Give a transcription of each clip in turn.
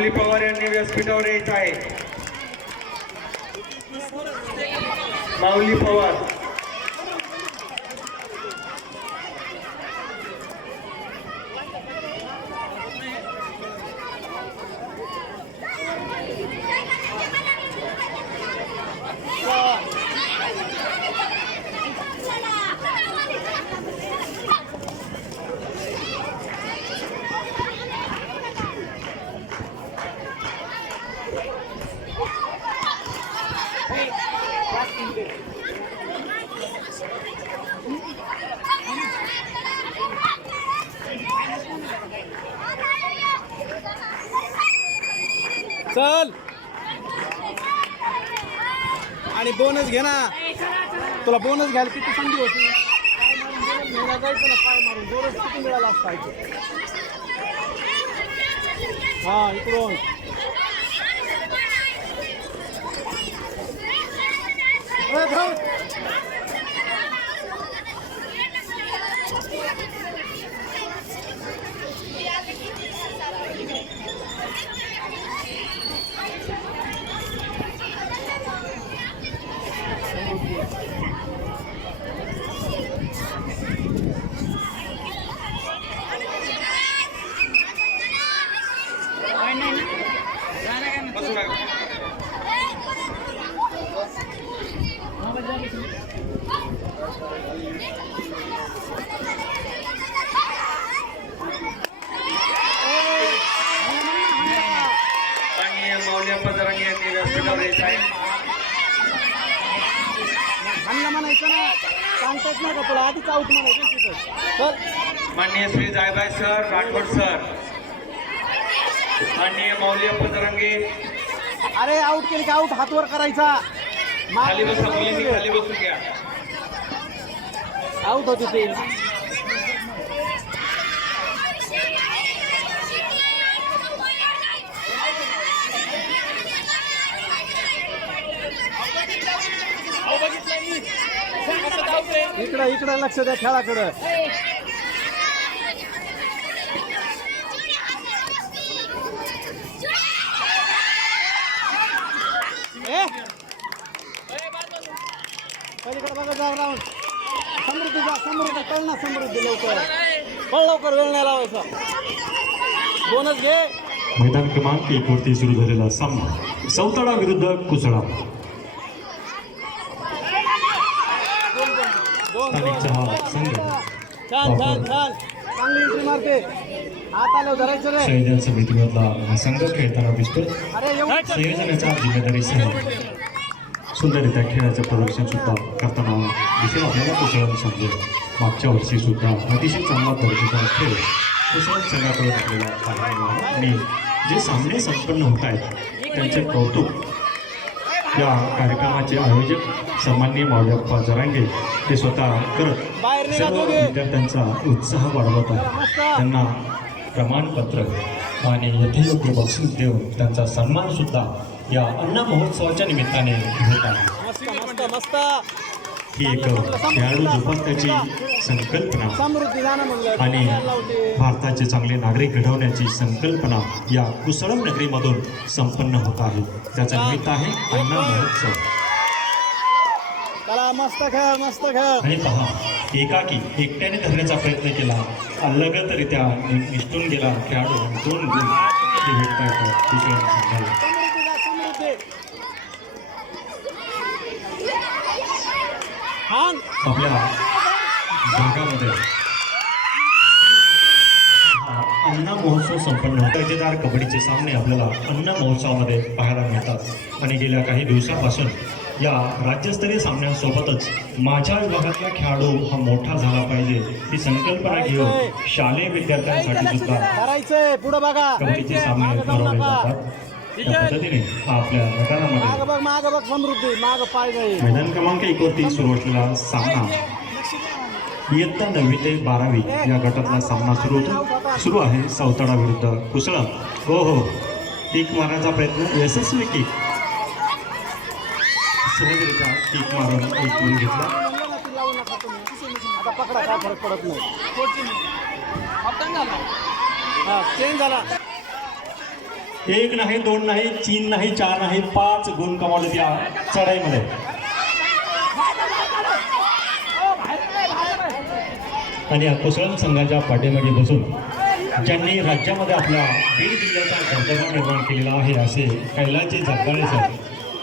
माऊली पवार यांनी व्यासपीठावर यायचं आहे. माऊली पवार. चल. आणि बोनस घे ना. तुला बोनस घ्यायला किती संधी होती? जायचं ना पाय मारून बोनस किती मिळाला असता हा इकडून ए, थांब. माननीय माऊली पदारांनी आहे म्हणायचं ना सांगता येत नाही का तुला आधीच आऊट म्हणायचं तिथं चल माननीय श्री जायबाई सर राठोड सर माननीय माऊली पदारांगे अरे आऊट केली की? आऊट हातवर करायचा. खाली बसा मुलींनी खाली बसून घ्या. आऊट होती ते. इकडं इकडं लक्ष द्या खेळाकडं. ए? पलीकडे बघा जाऊ राहून. समृद्धी जा समृद्धी कळ ना समृद्धी लवकर. कळ लवकर वेळ नाही लावायचा. बोनस घे. मैदान क्रमांक एक वरती सुरू झालेला सामना. सौताडा विरुद्ध कुसळा. संयोजन समितीमधला हा संघ खेळताना दिसतो अरे एवढं सुंदररित्या खेळाचं प्रदर्शन सुद्धा करताना दिसेल. आपल्याला कुसळण समजेल. मागच्या वर्षी सुद्धा अतिशय चांगला दर्जेदार खेळ कुशळ संघाकडून आपल्याला पाहायला आणि जे सामने संपन्न होत आहेत त्यांचे कौतुक या कार्यक्रमाचे आयोजक सन्माननीय मावळप्पा जरांगे ते स्वतः करत सर्व. विद्यार्थ्यांचा उत्साह वाढवत आहेत. त्यांना प्रमाणपत्र आणि यथेयोग्य बक्षीस देऊन त्यांचा सन्मान सुद्धा या अन्न महोत्सवाच्या निमित्ताने होत आहे ही एक खेळाडू जोपासण्याची संकल्पना आणि. भारताचे चांगले नागरिक घडवण्याची संकल्पना या कुसळम नगरीमधून संपन्न होत आहे. त्याचा निमित्त आहे अण्णा महोत्सव. चला मस्त खेळ मस्त खेळ. आणि पहा एकाकी एकट्याने धरण्याचा प्रयत्न केला. अलगतरित्या नि- निसटून गेला खेळाडू. दोन गुण. भेटता येतात कुसळम संघाला समृद्धी जा समृद्धी हान आपल्या भागामध्ये अन्न महोत्सव संपन्न होतो. दर्जेदार कबड्डीचे सामने आपल्याला अन्न महोत्सवामध्ये पाहायला मिळतात. आणि गेल्या काही दिवसापासून या राज्यस्तरीय सामन्यांसोबतच माझ्या विभागातला खेळाडू हा मोठा झाला पाहिजे ही संकल्पना घेऊन शालेय विद्यार्थ्यांसाठी सुद्धा कबड्डीचे सामने भरवले जातात. पद्धतीने हा आपल्या माग मैदानामध्ये बघ माग बघ समृद्धी. माग पाय जाईल मैदान क्रमांक एक वरती सुरू असलेला सामना इयत्ता नववी ते बारावी या गटातला सामना सुरू होतो. सुरू आहे सावताडा विरुद्ध कुसळा. हो हो. किक मारण्याचा प्रयत्न यशस्वी किक. सहजरित्या किक मारून एक गुण घेतला. आता पकडा काय फरक पडत नाही. हा चेंज झाला. एक नाही दोन नाही तीन नाही चार नाही पाच गुण कमावले या चढाईमध्ये. आणि या कुसळम संघाच्या पाठीमागे बसून ज्यांनी राज्यामध्ये आपला बीड जिल्ह्याचा दर्जा निर्माण केलेला आहे असे कैलाचे जगदाळे सर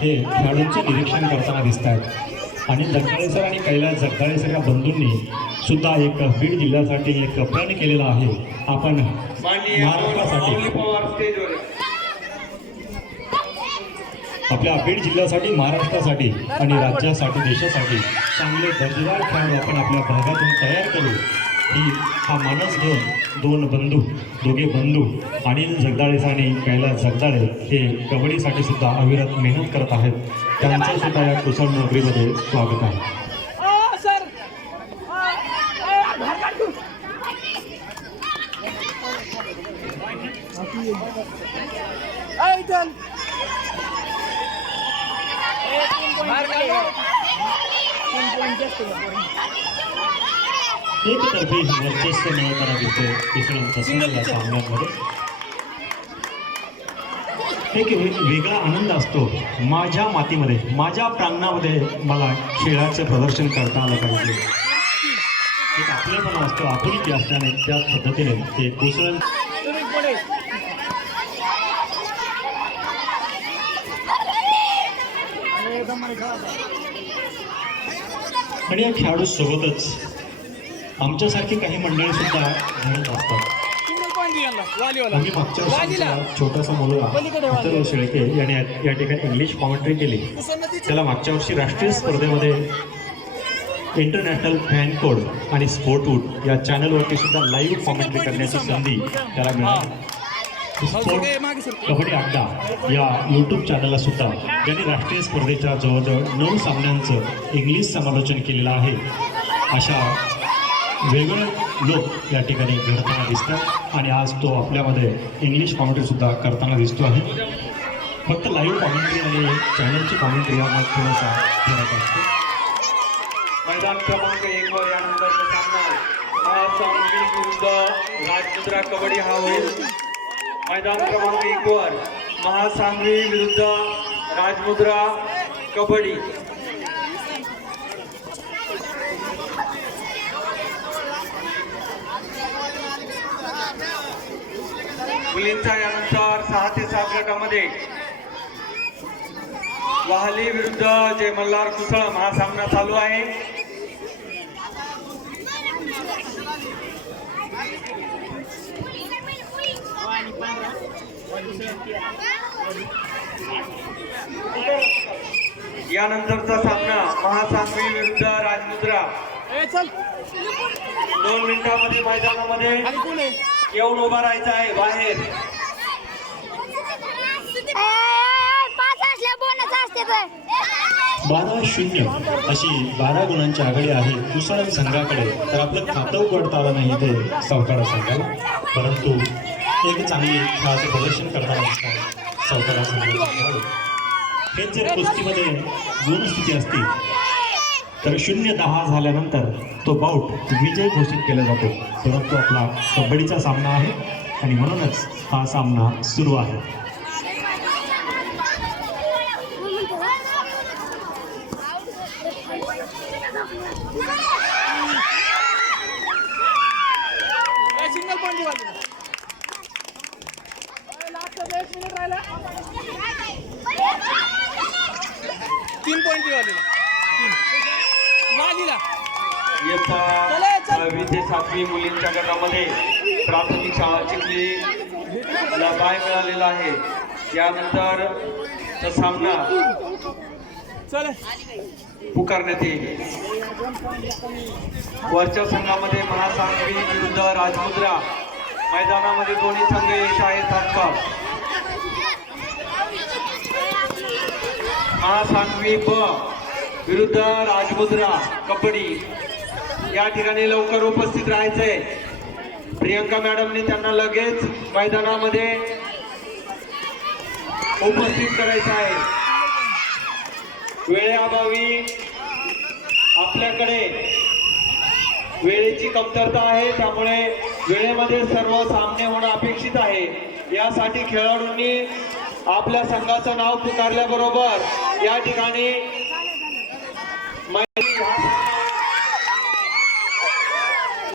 हे खेळाडूंचे निरीक्षण करताना दिसत आहेत आणि जगदाळे सर आणि कैलास जगदाळे सर या बंधूंनी सुद्धा एक बीड जिल्ह्यासाठी एक प्रण केलेला आहे. आपण महाराष्ट्रासाठी. आपल्या बीड जिल्ह्यासाठी महाराष्ट्रासाठी आणि राज्यासाठी देशासाठी चांगले दर्जेदार खेळाडू आपण आपल्या भागातून तयार करू. ही हा मानस घेऊन दोन बंधू दोघे बंधू अनिल जगदाळेस आणि कैलास जगदाळे हे कबड्डीसाठी सुद्धा अविरत मेहनत करत आहेत. त्यांचं सुद्धा या कुशल नोकरीमध्ये स्वागत आहे. सर! एकतर्फी वर्चस्व मिळवताना दिसते कुशल तसं सामन्यांमध्ये एक वेगळा आनंद असतो माझ्या मातीमध्ये माझ्या प्रांगणामध्ये मला खेळाचं प्रदर्शन करता आलं पाहिजे एक आपल्यापणा असतो आपुलकी असल्याने त्या पद्धतीने ते कुशल आणि या खेळाडू सोबतच आमच्यासारखी काही मंडळी सुद्धा घडत असतात. आम्ही मागच्या छोटासा मुलगा शेळके याने या ठिकाणी इंग्लिश कॉमेंट्री केली. त्याला मागच्या वर्षी राष्ट्रीय स्पर्धेमध्ये इंटरनॅशनल फॅन कोड आणि स्पोर्टवूड या चॅनलवरती सुद्धा लाईव्ह कॉमेंट्री करण्याची संधी त्याला मिळाली. कबड्डी अड्डा या यूट्यूब चॅनलला सुद्धा ज्यांनी राष्ट्रीय स्पर्धेच्या जवळजवळ नऊ सामन्यांचं इंग्लिश समालोचन केलेलं आहे अशा वेगवेगळे लोक या ठिकाणी घडताना दिसतात आणि आज तो आपल्यामध्ये इंग्लिश कॉमेंट्री सुद्धा करताना दिसतो आहे. फक्त लाईव्ह कॉमेंट्री आणि चॅनलची कॉमेंट्री यामध्ये थोडासा फरक असतो. मैदान क्रमांक एक वर यानंतरचा सामना राजमुद्रा कबड्डी हा होईल. मैदान क्रमांक एक वर महासांगवी विरुद्ध राजमुद्रा कबड्डी. मुलींचा यानंतर सहा ते सात गटामध्ये वाहली विरुद्ध जय मल्हार कुसळम हा सामना चालू आहे. यानंतरचा सामना महासांगवी विरुद्ध राजमुद्रा. दोन मिनिटांमध्ये मैदानामध्ये येऊन उभा राहायचं आहे बाहेर. बारा शून्य अशी बारा गुणांची आघाडी आहे कुसळम संघाकडे. तर आपलं खातं उघडता आलं नाही ते सावकारा संघाला. परंतु एक चांगली खेळाचं प्रदर्शन करताना दिसतात सावकारा खेळाडू हेच जर कुस्तीमध्ये गुणस्थिती असते. तर शून्य दहा झाल्यानंतर तो बाऊट विजय घोषित केला जातो. परंतु आपला कबड्डीचा सामना आहे आणि म्हणूनच हा सामना सुरू आहे. सिंगल दहावी ते सातवी मुलींच्या गटामध्ये प्राथमिक शाळा चिखली ला बाय मिळालेला आहे. यानंतर तो सामना पुकारण्यात येईल. वरच्या संघामध्ये महासांगवी विरुद्ध राजमुद्रा. मैदानामध्ये दोन्ही संघ येत आहेत तात्काळ. महासांगवी ब विरुद्ध राजमुद्रा कबड्डी. या ठिकाणी लवकर उपस्थित राहायचंय. प्रियंका मॅडमने त्यांना लगेच मैदानामध्ये उपस्थित करायचं आहे. वेळेअभावी आपल्याकडे वेळेची कमतरता आहे त्यामुळे वेळेमध्ये सर्व सामने होणं अपेक्षित आहे. यासाठी खेळाडूंनी आपल्या संघाचं नाव पुकारल्याबरोबर या ठिकाणी